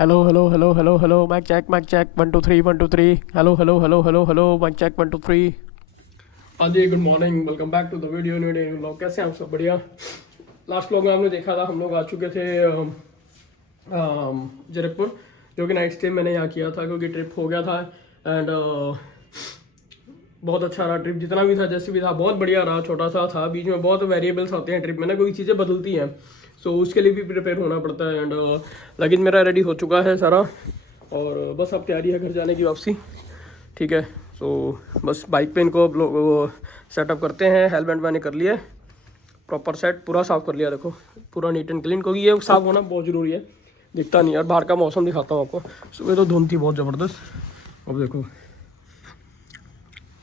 Hello hello hello hello hello mic check 1 2 3 1 2 3 hello hello hello hello hello mic check 1 2 3। हाँ जी, good morning, welcome back to the video new day vlog. कैसे हैं आप सब? बढ़िया। Last vlog में आपने देखा था हम लोग आ चुके थे जयपुर, जो कि नाइट स्टे मैंने यहाँ किया था क्योंकि ट्रिप हो गया था। एंड बहुत अच्छा रहा ट्रिप, जितना भी था जैसे भी था बहुत बढ़िया रहा। छोटा सा था, बीच में बहुत वेरिएबल्स आते हैं ट्रिप में ना, क्योंकि चीज़ें बदलती हैं, सो उसके लिए भी प्रिपेयर होना पड़ता है। एंड लगेज मेरा रेडी हो चुका है सारा, और बस अब तैयारी है घर जाने की, वापसी। ठीक है, सो बस बाइक पे इनको लोग सेटअप करते हैं। हेलमेट मैंने कर लिया, प्रॉपर सेट पूरा साफ़ कर लिया। देखो पूरा नीट एंड क्लीन, क्योंकि ये साफ़ होना बहुत ज़रूरी है। दिखता नहीं यार, बाहर का मौसम दिखाता हूँ आपको। सुबह तो धुंध थी बहुत ज़बरदस्त, अब देखो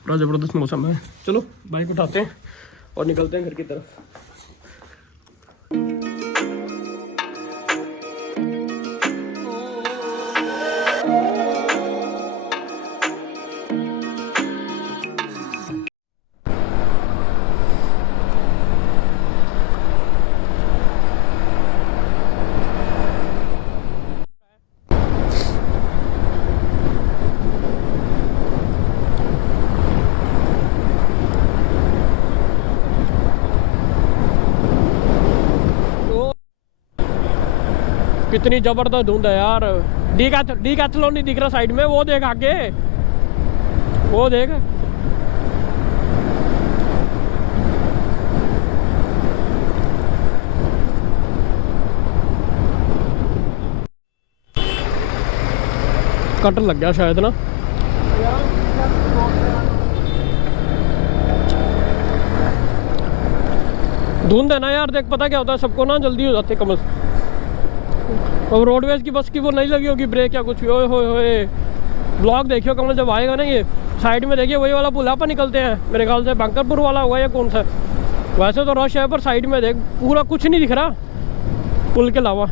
पूरा ज़बरदस्त मौसम है। चलो बाइक उठाते हैं और निकलते हैं घर की तरफ। कितनी जबरदस्त धुंध है यार। डी कैथलोन नहीं दिख रहा साइड में, वो देख आगे, वो देख। कट लग गया शायद ना। धुंध है ना यार, देख पता क्या होता है, सबको ना जल्दी हो जाते कमल। अब रोडवेज की बस की वो नहीं लगी होगी ब्रेक या कुछ भी। ओए होए होए, ब्लॉग देखियो कमल जब आएगा ना। ये साइड में देखिए, वही वाला पुल पर निकलते हैं मेरे ख्याल से, बंकरपुर वाला होगा या कौन सा। वैसे तो रश है, पर साइड में देख पूरा कुछ नहीं दिख रहा पुल के अलावा।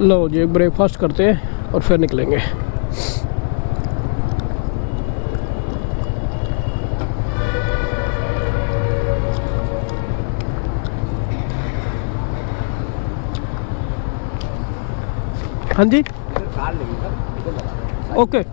लो जी, ब्रेकफास्ट करते हैं और फिर निकलेंगे। हाँ जी, ओके।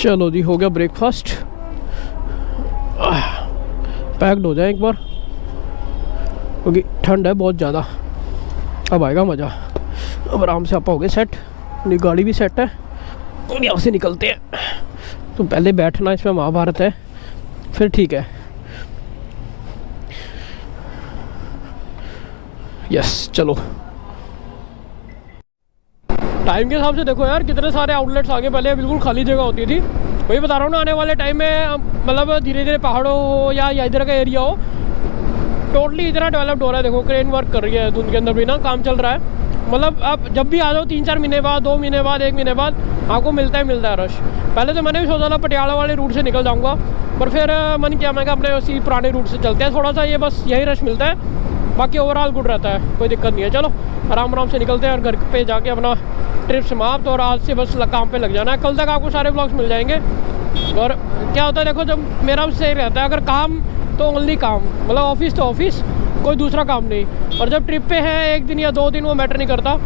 चलो जी, हो गया ब्रेकफास्ट। पैक्ड हो जाए एक बार, क्योंकि ठंड है बहुत ज़्यादा। अब आएगा मज़ा। अब आराम से आप हो गए सेट, मेरी गाड़ी भी सेट है। और यहाँ से निकलते हैं। तो पहले बैठना, इसमें महाभारत है, फिर ठीक है। यस, चलो। टाइम के हिसाब से देखो यार, कितने सारे आउटलेट्स आगे, पहले बिल्कुल खाली जगह होती थी। वही बता रहा हूँ ना, आने वाले टाइम में मतलब धीरे धीरे पहाड़ों हो या इधर का एरिया हो, टोटली इतना डेवलप्ड हो रहा है। देखो क्रेन वर्क कर रही है, धुंध के अंदर भी ना काम चल रहा है। मतलब आप जब भी आ जाओ 3-4 महीने बाद, 2 महीने बाद, 1 महीने बाद आपको मिलता है रश। पहले तो मैंने भी सोचा था पटियाला वाले रूट से निकल जाऊँगा, पर फिर मन किया, मैं अपने उसी पुराने रूट से चलते हैं। थोड़ा सा ये बस यही रश मिलता है, बाकी ओवरऑल गुड रहता है, कोई दिक्कत नहीं है। चलो आराम आराम से निकलते हैं और घर पे जाके अपना ट्रिप समाप्त। और आज से बस काम पे लग जाना है, कल तक आपको सारे ब्लॉग्स मिल जाएंगे। और क्या होता है देखो, जब मेरा सही रहता है, अगर काम तो ओनली काम, मतलब ऑफिस तो ऑफिस, कोई दूसरा काम नहीं। और जब ट्रिप पे है 1 दिन या 2 दिन, वो मैटर नहीं करता,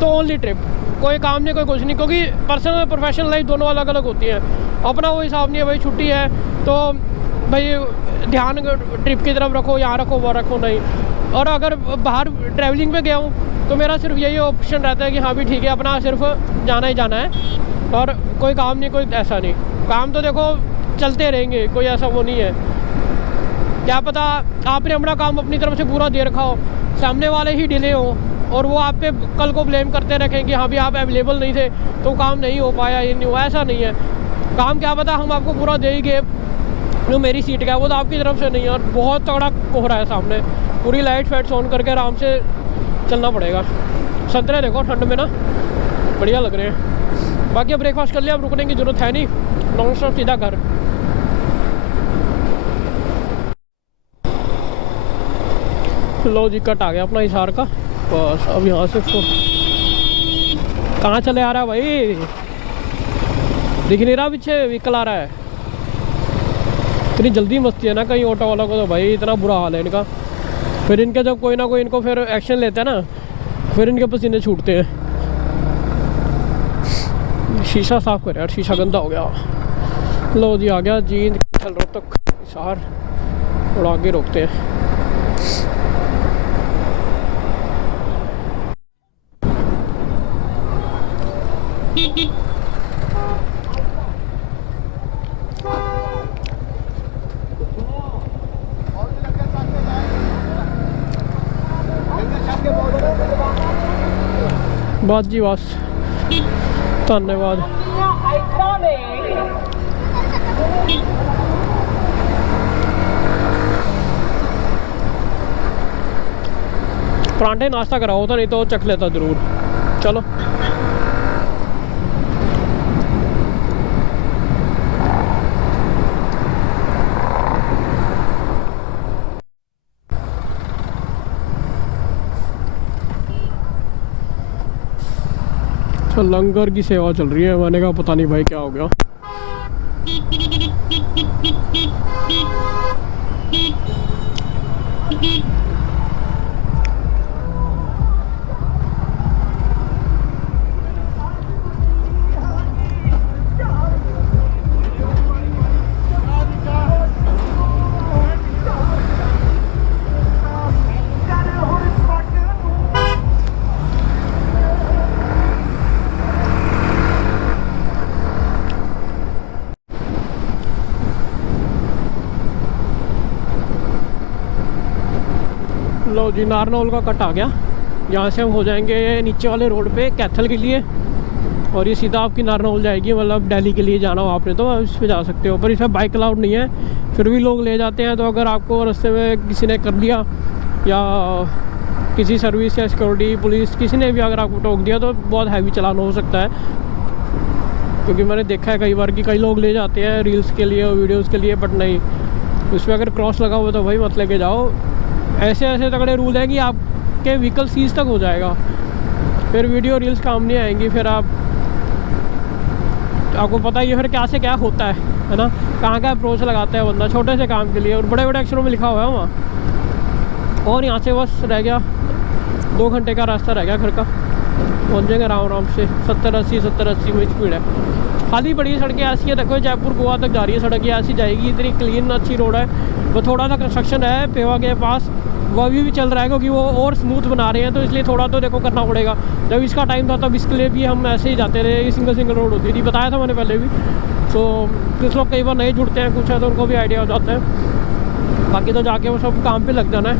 तो ओनली ट्रिप, कोई काम नहीं, कोई कुछ नहीं। क्योंकि पर्सनल और प्रोफेशनल लाइफ दोनों अलग अलग होती है। अपना वो हिसाब नहीं है, भाई छुट्टी है तो भाई ध्यान ट्रिप की तरफ रखो, यहाँ रखो, वो रखो, नहीं। और अगर बाहर ट्रैवलिंग पे गया हूँ तो मेरा सिर्फ यही ऑप्शन रहता है कि हाँ भी ठीक है, अपना सिर्फ जाना ही जाना है और कोई काम नहीं, कोई ऐसा नहीं। काम तो देखो चलते रहेंगे, कोई ऐसा वो नहीं है। क्या पता आपने अपना काम अपनी तरफ से पूरा दे रखा हो, सामने वाले ही डिले हो और वो आप पे कल को ब्लेम करते रखें कि हाँ भी आप अवेलेबल नहीं थे तो काम नहीं हो पाया, ये नहीं हुआ। ऐसा नहीं है, काम क्या पता हम आपको पूरा दे ही गए, जो मेरी सीट का है वो तो आपकी तरफ से नहीं है। और बहुत तगड़ा कोहरा है सामने, पूरी लाइट फाइट्स ऑन करके आराम से चलना पड़ेगा। संतरे देखो ठंड में ना बढ़िया लग रहे हैं। बाकी ब्रेकफास्ट कर लिया, अब रुकने की ज़रूरत है नहीं, नॉन स्टॉप सीधा घर। लो जी कट आ गया अपना हिसार का, बस अब यहाँ से कहाँ चले आ रहा है भाई, दिख नहीं रहा पीछे व्हीकल आ रहा है। इतनी जल्दी मस्ती है ना कहीं ऑटो वाला को, तो भाई इतना बुरा हाल है इनका। फिर इनके जब कोई ना कोई इनको फिर एक्शन लेता है ना, फिर इनके पसीने छूटते हैं। शीशा साफ कर यार, शीशा गंदा हो गया। लो जी आ गया जींद रोहतक हिसार, और आगे रोकते हैं। बस जी बस, धन्यवाद। परांठे नाश्ता कराओ तो, नहीं तो चख लेता ज़रूर। चलो तो लंगर की सेवा चल रही है। मैंने कहा पता नहीं भाई क्या हो गया। लो जी नारनौल का कट आ गया। यहाँ से हम हो जाएंगे नीचे वाले रोड पे कैथल के लिए, और ये सीधा आपकी नारनौल जाएगी। मतलब दिल्ली के लिए जाना हो आपने तो इस पर जा सकते हो, पर इसमें बाइक अलाउड नहीं है, फिर भी लोग ले जाते हैं। तो अगर आपको रास्ते में किसी ने कर लिया, या किसी सर्विस या सिक्योरिटी पुलिस किसी ने भी अगर आपको टोक दिया, तो बहुत हैवी चालान हो सकता है। क्योंकि मैंने देखा है कई बार कि कई लोग ले जाते हैं रील्स के लिए और वीडियोज़ के लिए, बट नहीं, उस पर अगर क्रॉस लगा हुआ तो भाई मत लेके जाओ। ऐसे ऐसे तगड़े रूल हैं कि आपके व्हीकल सीज तक हो जाएगा, फिर वीडियो रील्स काम नहीं आएंगी। फिर आपको पता ही है फिर क्या से क्या होता है ना, कहाँ का अप्रोच लगाता है बंदा छोटे से काम के लिए, और बड़े बड़े अक्षरों में लिखा हुआ है वहाँ। और यहाँ से बस रह गया 2 घंटे का रास्ता रह गया घर का, पहुँच जाएंगे आराम आराम से। 70-80 में स्पीड है। खाली बड़ी सड़कें ऐसी है, देखो जयपुर गोवा तक जा रही है सड़क, ऐसी जाएगी। इतनी क्लीन अच्छी रोड है। वो थोड़ा सा कंस्ट्रक्शन है पेवा के पास, वो अभी भी चल रहा है क्योंकि वो और स्मूथ बना रहे हैं, तो इसलिए थोड़ा तो देखो करना पड़ेगा। जब इसका टाइम था तब इसके लिए भी हम ऐसे ही जाते रहे, सिंगल रोड होती थी, बताया था मैंने पहले भी। तो कुछ लोग कई बार नहीं जुड़ते हैं, कुछ है तो उनको भी आइडिया हो जाता है। बाकी तो जाके वो सब काम पे लग जाना है।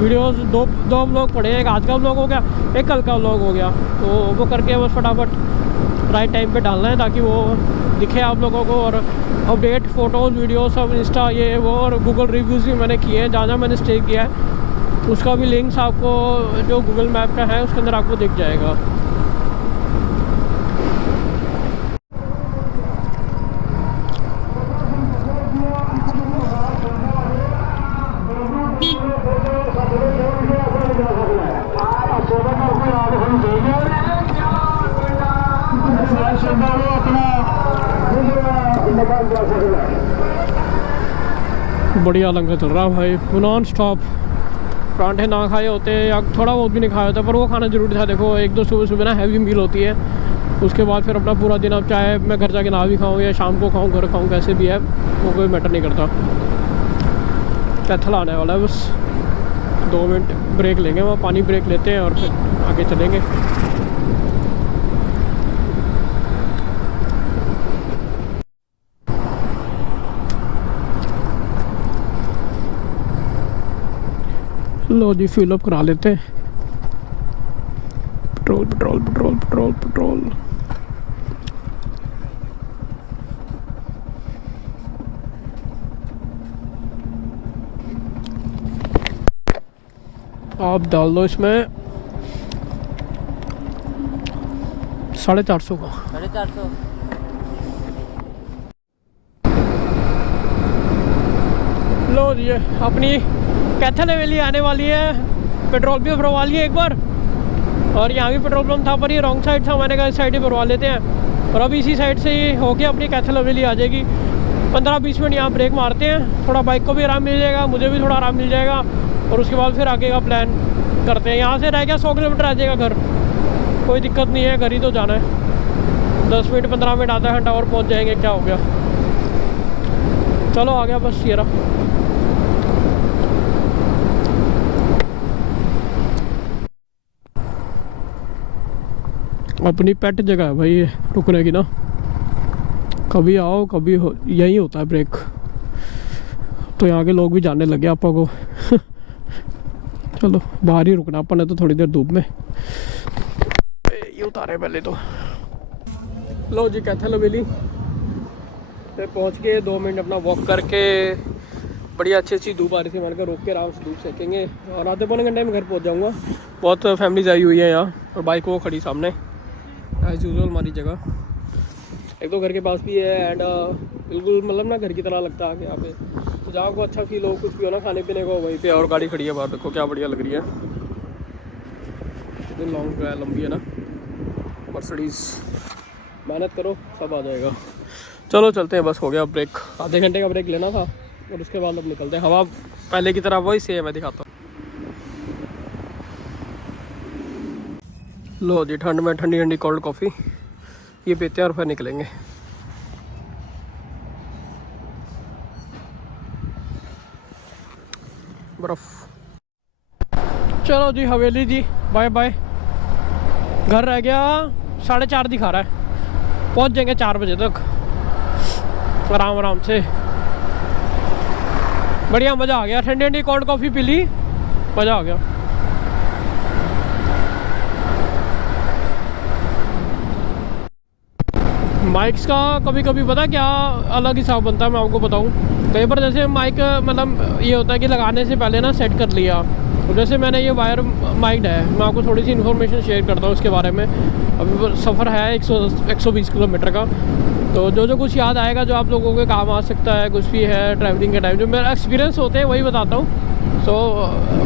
वीडियोस दो ब्लॉग पड़े, एक आज का ब्लॉग हो गया, एक कल का ब्लॉग हो गया, तो वो करके बस फटाफट राइट टाइम पे डालना है ताकि वो दिखे आप लोगों को। और अपडेट फ़ोटोज़ वीडियो सब इंस्टा ये वो, और गूगल रिव्यूज़ भी मैंने किए हैं, जहाँ मैंने स्टे किया है उसका भी लिंक्स आपको जो गूगल मैप का है उसके अंदर आपको दिख जाएगा। बढ़िया लंगर चल रहा भाई, नॉन स्टॉप। परांठे ना खाए होते या थोड़ा बहुत भी नहीं खाया होता, पर वो खाना ज़रूरी था। देखो 1-2 सुबह ना हैवी मील होती है, उसके बाद फिर अपना पूरा दिन, अब चाहे मैं घर जाके ना भी खाऊँ या शाम को खाऊँ घर खाऊँ, कैसे भी है वो कोई मैटर नहीं करता। कैथल आने वाला है बस। 2 मिनट ब्रेक लेंगे, वहाँ पानी ब्रेक लेते हैं और फिर आगे चलेंगे। लो जी फिल अप करा लेते हैं। Petrol petrol petrol petrol petrol. आप डाल दो इसमें 450 का। 450। लो जी अपनी कैथल हवेली आने वाली है, पेट्रोल भी भरवा लिए एक बार, और यहाँ भी पेट्रोल पंप था पर ये रॉन्ग साइड था, मैंने कहा इस साइड ही भरवा लेते हैं, और अब इसी साइड से ही होके अपनी कैथल हवेली आ जाएगी। 15-20 मिनट यहाँ ब्रेक मारते हैं, थोड़ा बाइक को भी आराम मिल जाएगा, मुझे भी थोड़ा आराम मिल जाएगा, और उसके बाद फिर आगे का प्लान करते हैं। यहाँ से रह गया 100 किलोमीटर आ जाएगा घर, कोई दिक्कत नहीं है, घर ही तो जाना है। 10 मिनट 15 मिनट आधा घंटा और पहुँच जाएंगे, क्या हो गया। चलो आ गया बस ये रहा। अपनी पेट जगह है भाई ये रुकने की ना, कभी आओ कभी हो, यही होता है ब्रेक। तो यहाँ के लोग भी जानने लगे आपा को चलो बाहर ही रुकना अपन ने तो थोड़ी देर धूप में। ये उतारे पहले तो। लो जी कैथल हवेली पे पहुँच के 2 मिनट अपना वॉक करके, बढ़िया अच्छी धूप आ रही थी, मैंने कहा रोक के आराम से धूप सेकेंगे, और आधे पौने घंटे में घर पहुँच जाऊँगा। बहुत फैमिलीज आई हुई है यहाँ, और बाइक वो खड़ी सामने एज यूजुअल हमारी जगह। एक तो घर के पास भी है, एंड बिल्कुल मतलब ना घर की तरह लगता है यहाँ पे, तो जहाँ को अच्छा फील हो, कुछ भी हो ना खाने पीने को, वहीं पे। और गाड़ी खड़ी है बाहर, देखो क्या बढ़िया लग रही है, कितनी लॉन्ग ड्राइव लंबी है ना मर्सिडीज़। मेहनत करो सब आ जाएगा। चलो चलते हैं, बस हो गया ब्रेक, आधे घंटे का ब्रेक लेना था, और उसके बाद अब निकलते हैं। हवा पहले की तरह वही से है, मैं दिखाता हूँ। लो जी ठंड में ठंडी ठंडी कोल्ड कॉफ़ी ये पीते हैं और फिर निकलेंगे। बर्फ। चलो जी हवेली जी बाय बाय। घर रह गया 4:30 दिखा रहा है, पहुंच जाएंगे 4 बजे तक आराम आराम से। बढ़िया मज़ा आ गया, ठंडी ठंडी कोल्ड कॉफ़ी पी ली, मज़ा आ गया। माइक्स का कभी कभी पता क्या अलग हिसाब बनता है, मैं आपको बताऊं। कई बार जैसे माइक मतलब ये होता है कि लगाने से पहले ना सेट कर लिया, तो जैसे मैंने ये वायर माइक है, मैं आपको थोड़ी सी इन्फॉर्मेशन शेयर करता हूँ इसके बारे में। अभी सफ़र है 120 किलोमीटर का, तो जो कुछ याद आएगा जो आप लोगों के काम आ सकता है, कुछ भी है ट्रैवलिंग के टाइम जो मेरा एक्सपीरियंस होते हैं वही बताता हूँ। सो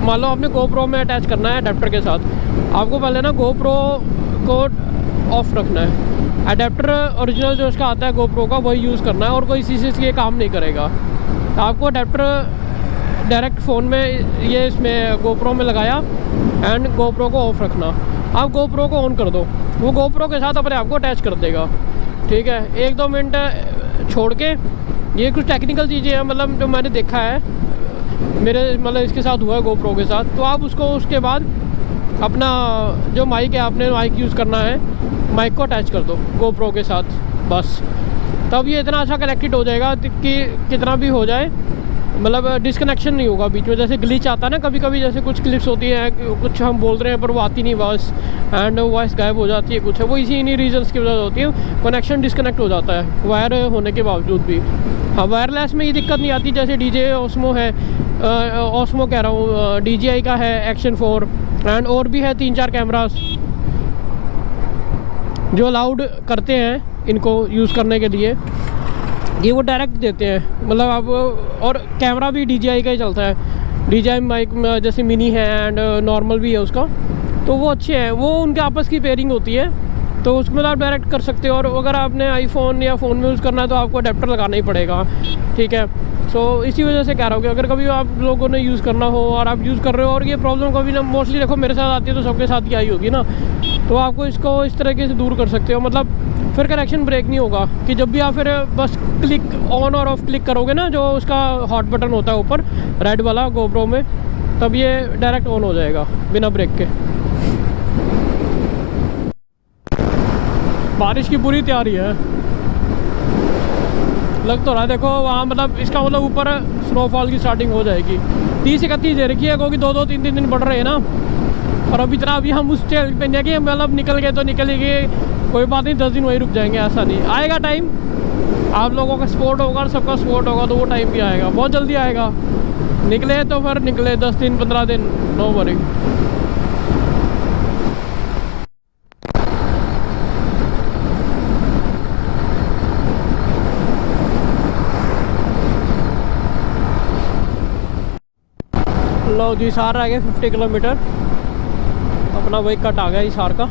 मान लो आपने GoPro में अटैच करना है अडेप्टर के साथ, आपको पहले ना GoPro को ऑफ रखना है। अडेप्टर ओरिजिनल जो उसका आता है GoPro का वही यूज़ करना है, और कोई इसी से ये काम नहीं करेगा। आपको अडेप्टर डायरेक्ट फ़ोन में ये इसमें GoPro में लगाया एंड GoPro को ऑफ रखना। आप GoPro को ऑन कर दो, वो GoPro के साथ अपने आप को अटैच कर देगा। ठीक है, 1-2 मिनट छोड़ के, ये कुछ टेक्निकल चीज़ें हैं मतलब जो मैंने देखा है, मेरे मतलब इसके साथ हुआ है GoPro के साथ। तो आप उसको उसके बाद अपना जो माइक है, आपने माइक यूज़ करना है, माइक को अटैच कर दो GoPro के साथ, बस तब ये इतना अच्छा कनेक्टेड हो जाएगा कि कितना भी हो जाए मतलब डिसकनेक्शन नहीं होगा बीच में। जैसे ग्लिच आता है ना कभी कभी, जैसे कुछ क्लिप्स होती हैं, कुछ हम बोल रहे हैं पर वो आती नहीं वॉइस, एंड वॉइस गायब हो जाती है, कुछ है वो इसी इन्हीं रीजंस की वजह से होती है, कनेक्शन डिसकनेक्ट हो जाता है वायर होने के बावजूद भी। हाँ वायरलेस में ये दिक्कत नहीं आती, जैसे DJ Osmo है, Osmo कह रहा हूँ, DJI का है Action 4, एंड और भी है 3-4 कैमरास जो अलाउड करते हैं इनको यूज़ करने के लिए, ये वो डायरेक्ट देते हैं मतलब आप। और कैमरा भी DJI का ही चलता है, DJI माइक जैसे मिनी है एंड नॉर्मल भी है उसका, तो वो अच्छे हैं, वो उनके आपस की पेयरिंग होती है, तो उसमें आप डायरेक्ट कर सकते हो। और अगर आपने आईफोन या फ़ोन में यूज़ करना है तो आपको अडेप्टर लगाना ही पड़ेगा। ठीक है, सो इसी वजह से कह रहा हूँ कि अगर कभी आप लोगों ने यूज़ करना हो और आप यूज़ कर रहे हो और ये प्रॉब्लम कभी ना, मोस्टली देखो मेरे साथ आती है तो सबके साथ ही आई होगी ना, तो आपको इसको इस तरीके से दूर कर सकते हो। मतलब फिर कनेक्शन ब्रेक नहीं होगा कि जब भी आप फिर बस क्लिक ऑन और ऑफ क्लिक करोगे ना, जो उसका हॉट बटन होता है ऊपर रेड वाला GoPro में, तब ये डायरेक्ट ऑन हो जाएगा बिना ब्रेक के। बारिश की पूरी तैयारी है, लग तो रहा है। देखो वहाँ मतलब इसका मतलब ऊपर स्नोफॉल की स्टार्टिंग हो जाएगी। 30-31 दे रखी है, क्योंकि 2-2 3-3 दिन बढ़ रहे हैं ना। और अब इतना अभी हम उस स्टेज पे नहीं है कि मतलब निकल गए तो निकल गए, कोई बात नहीं, 10 दिन वहीं रुक जाएंगे, ऐसा नहीं। आएगा टाइम, आप लोगों का सपोर्ट होगा और सबका सपोर्ट होगा तो वो टाइम भी आएगा, बहुत जल्दी आएगा। निकले तो फिर निकले 10 दिन 15 दिन, नो वरी। लो जी, हिसार रह गए 50 किलोमीटर, अपना वही कट आ गया हिसार का,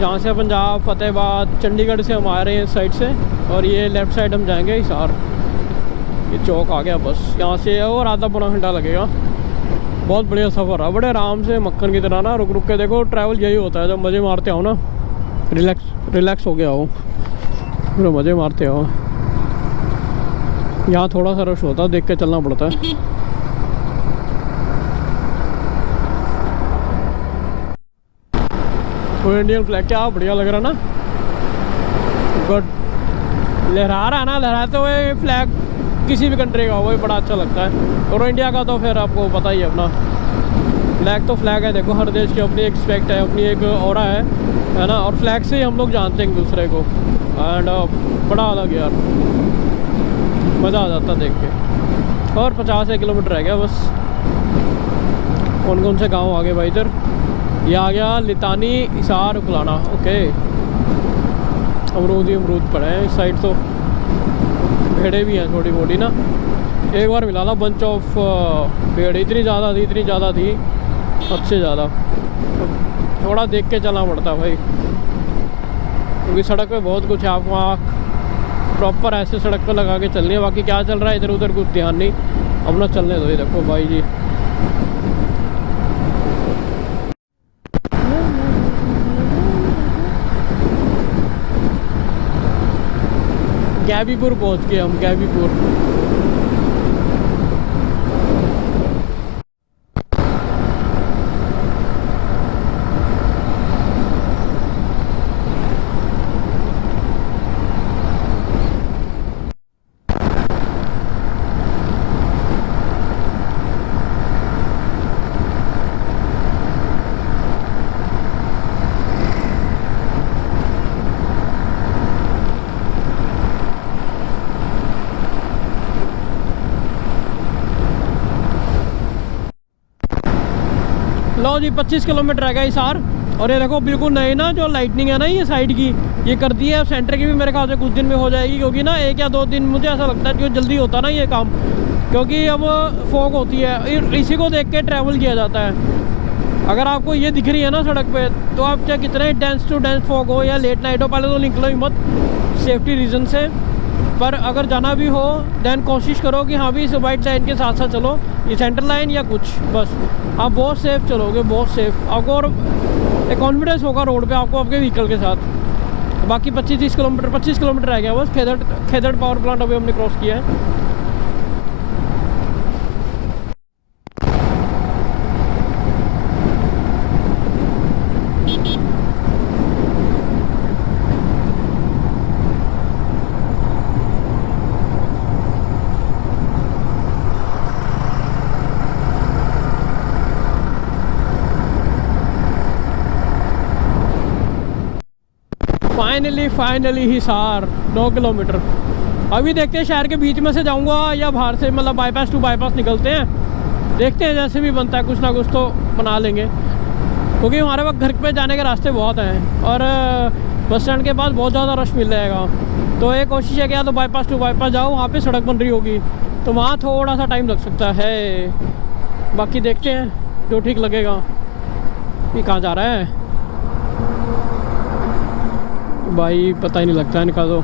जहाँ से पंजाब फतेहाबाद चंडीगढ़ से हम आ रहे हैं इस साइड से, और ये लेफ़्ट साइड हम जाएंगे हिसार। ये चौक आ गया बस, यहाँ से और आधा पौना घंटा लगेगा। बहुत बढ़िया सफ़र है, बड़े आराम से मक्खन की तरह ना, रुक रुक के। देखो ट्रैवल यही होता है, जब मज़े मारते हो ना, रिलैक्स हो गया हो, पूरे मज़े मारते हो। यहाँ थोड़ा सा रश होता है, देख के चलना पड़ता है। वो इंडियन फ्लैग क्या बढ़िया लग रहा है ना, गुड। लहरा रहा है ना, लहराते हुए फ्लैग किसी भी कंट्री का हो, वही बड़ा अच्छा लगता है। और इंडिया का तो फिर आपको पता ही है, अपना फ्लैग तो फ्लैग है। देखो हर देश की अपनी एक रिस्पेक्ट है, अपनी एक ऑरा है ना। और फ्लैग से ही हम लोग जानते हैं एक दूसरे को, एंड बड़ा अलग यार, मज़ा आ जाता देख के। और 50 किलोमीटर रह गया बस। कौन कौन से गाँव आ गए भाई इधर? ये आ गया लितानी, हिसार, उकलाना, ओके। अमरूद ही अमरूद पड़े हैं इस साइड, तो भेड़े भी हैं छोटी मोटी ना। एक बार मिला था बंच ऑफ भेड़, इतनी ज़्यादा थी हद से ज़्यादा। थोड़ा देख के चलना पड़ता भाई, क्योंकि सड़क पे बहुत कुछ है, आपको आँख प्रॉपर ऐसे सड़क पे लगा के चलनी है। बाकी क्या चल रहा है इधर उधर कुछ ध्यान नहीं, अपना चलने दो। ये देखो भाई जी, गैबीपुर पहुंच गए हम, गैबीपुर। लो जी, 25 किलोमीटर रह गया हिसार। और ये देखो बिल्कुल नई ना जो लाइटनिंग है ना ये साइड की, ये कर दी है। सेंटर की भी मेरे ख्याल से कुछ दिन में हो जाएगी, क्योंकि ना 1 या 2 दिन, मुझे ऐसा लगता है कि जल्दी होता ना ये काम, क्योंकि अब फॉग होती है, इसी को देख के ट्रैवल किया जाता है। अगर आपको ये दिख रही है ना सड़क पे, तो आप चाहे कितने डेंस टू डेंस फॉग हो या लेट नाइट हो, पहले तो निकलो ही मत सेफ्टी रीज़न से। पर अगर जाना भी हो देन कोशिश करो कि हाँ भी इस वाइट लाइन के साथ साथ चलो, ये सेंटर लाइन या कुछ, बस आप बहुत सेफ चलोगे, बहुत सेफ। आपको और एक कॉन्फिडेंस होगा रोड पे आपको आपके व्हीकल के साथ। बाकी 25 किलोमीटर रह गया बस। खेदड़ पावर प्लांट अभी हमने क्रॉस किया है। Finally Hisar 9 kilometre. अभी देखते हैं शहर के बीच में से जाऊंगा या बाहर से, मतलब बाईपास टू बाईपास निकलते हैं, देखते हैं जैसे भी बनता है, कुछ ना कुछ तो बना लेंगे। क्योंकि हमारे वक्त घर पे जाने के रास्ते बहुत हैं और बस स्टैंड के पास बहुत ज़्यादा रश मिल जाएगा। तो एक कोशिश है कि या तो बाईपास टू बाईपास जाओ, वहाँ पर सड़क बन रही होगी तो वहाँ थोड़ा सा टाइम लग सकता है। बाकी देखते हैं जो ठीक लगेगा। ये कहाँ जा रहा है भाई, पता ही नहीं लगता है इनका। तो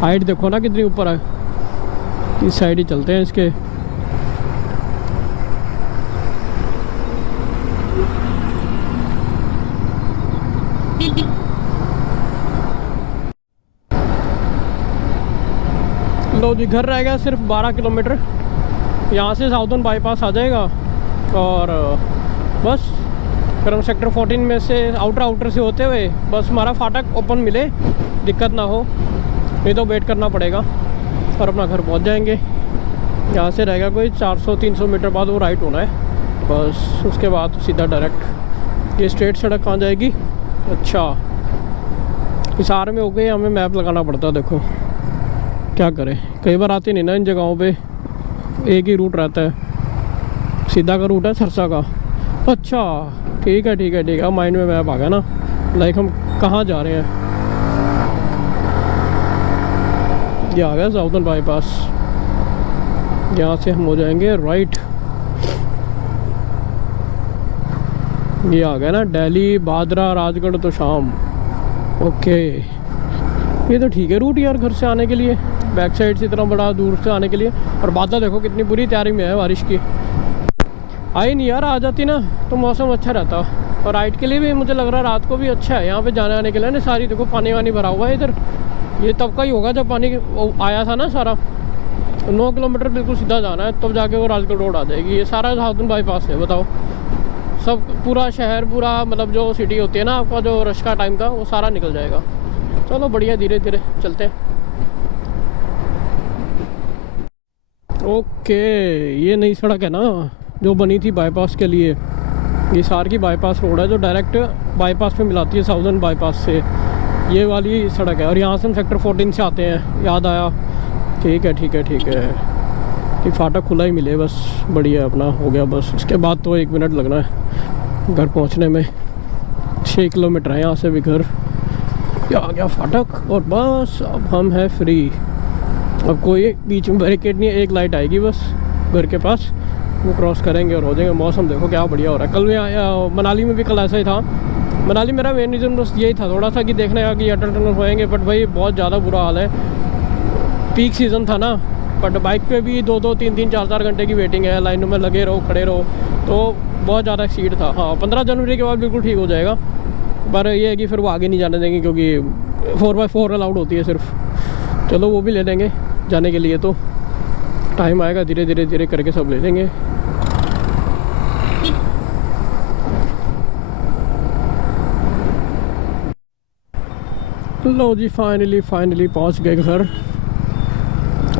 हाइट देखो ना कितनी ऊपर है। इस साइड ही चलते हैं इसके। लो जी, घर रह गया सिर्फ 12 किलोमीटर। यहाँ से साउथर्न बाईपास आ जाएगा और बस फिर हम सेक्टर 14 में से आउटर से होते हुए बस हमारा फाटक ओपन मिले, दिक्कत ना हो, नहीं तो वेट करना पड़ेगा और अपना घर पहुंच जाएंगे। यहाँ से रहेगा कोई 400-300 मीटर बाद वो राइट होना है बस, उसके बाद सीधा डायरेक्ट। ये स्ट्रेट सड़क कहाँ जाएगी? अच्छा हिसार में हो गए, हमें मैप लगाना पड़ता है। देखो क्या करें, कई बार आते नहीं ना इन जगहों पे, एक ही रूट रहता है, सीधा का रूट है सरसा का। अच्छा ठीक है ठीक है ठीक है, माइंड में मैप आ गया ना, लाइक हम कहाँ जा रहे हैं। ये आ गया साउदर्न बाईपास, यहाँ से हम हो जाएंगे राइट। ये आ गया ना दिल्ली, बादरा, राजगढ़ तो शाम। ओके ये तो ठीक है रूट यार घर से आने के लिए, बैक साइड से इतना बड़ा दूर से आने के लिए। और बादल देखो कितनी बुरी तैयारी में है बारिश की। आई नहीं यार, आ जाती ना तो मौसम अच्छा रहता। और राइड के लिए भी मुझे लग रहा है रात को भी अच्छा है यहाँ पे जाने आने के लिए ना। सारी देखो पानी वानी भरा हुआ है इधर, ये तब का ही होगा जब पानी आया था ना सारा। 9 किलोमीटर बिल्कुल सीधा जाना है, तब जाके वो राजगढ़ रोड आ जाएगी। ये सारा साउदर्न बाईपास है, बताओ सब पूरा शहर, पूरा मतलब जो सिटी होती है ना आपका, जो रश का टाइम था वो सारा निकल जाएगा। चलो बढ़िया, धीरे धीरे चलते हैं। ओके ये नई सड़क है ना जो बनी थी बाईपास के लिए। ये सार की बाईपास रोड है जो डायरेक्ट बाईपास पे मिलाती है साउदर्न बाईपास से। ये वाली सड़क है और यहाँ से हम सेक्टर 14 से आते हैं, याद आया। ठीक है ठीक है ठीक है, कि फाटक खुला ही मिले बस, बढ़िया अपना हो गया बस। इसके बाद तो 1 मिनट लगना है घर पहुँचने में। 6 किलोमीटर है यहाँ से भी घर। आ गया फाटक और बस अब हम हैं फ्री। अब कोई बीच में बैरिकेड नहीं है, एक लाइट आएगी बस घर के पास, वो क्रॉस करेंगे और हो जाएंगे। मौसम देखो क्या बढ़िया हो रहा है। कल मैं मनाली में भी कल ऐसा ही था। मनाली मेरा मेन रीज़न बस यही था थोड़ा सा कि देखने का कि अटल टनल होएंगे, बट भाई बहुत ज़्यादा बुरा हाल है। पीक सीज़न था ना, बट बाइक पे भी 2-2, 3-3, 4-4 घंटे की वेटिंग है, लाइनों में लगे रहो, खड़े रहो, तो बहुत ज़्यादा एक्सीड था। हाँ 15 जनवरी के बाद बिल्कुल ठीक हो जाएगा, पर ये है कि फिर वो आगे नहीं जाने देंगे क्योंकि 4x4 अलाउड होती है सिर्फ। चलो वो भी ले लेंगे जाने के लिए, तो टाइम आएगा, धीरे धीरे धीरे करके सब ले लेंगे। लो जी फाइनली पहुंच गए घर।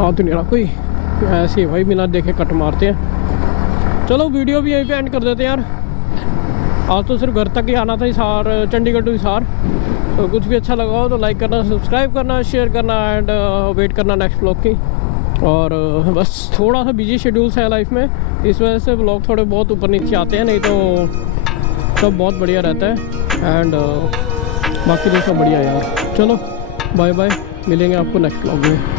आ तो नहीं रहा कोई, ऐसे ही भाई बिना देखे कट मारते हैं। चलो वीडियो भी यहीं पे एंड कर देते हैं यार। आज तो सिर्फ घर तक ही आना था, हिसार, चंडीगढ़ टू हिसार। तो कुछ भी अच्छा लगा हो तो लाइक करना, सब्सक्राइब करना, शेयर करना एंड वेट करना नेक्स्ट व्लॉग की। और बस थोड़ा सा बिजी शेड्यूल्स है लाइफ में, इस वजह से व्लॉग थोड़े बहुत ऊपर नीचे आते हैं, नहीं तो सब बहुत बढ़िया रहता है। एंड बाकी तो सब बढ़िया यार। चलो बाय बाय, मिलेंगे आपको नेक्स्ट व्लॉग में।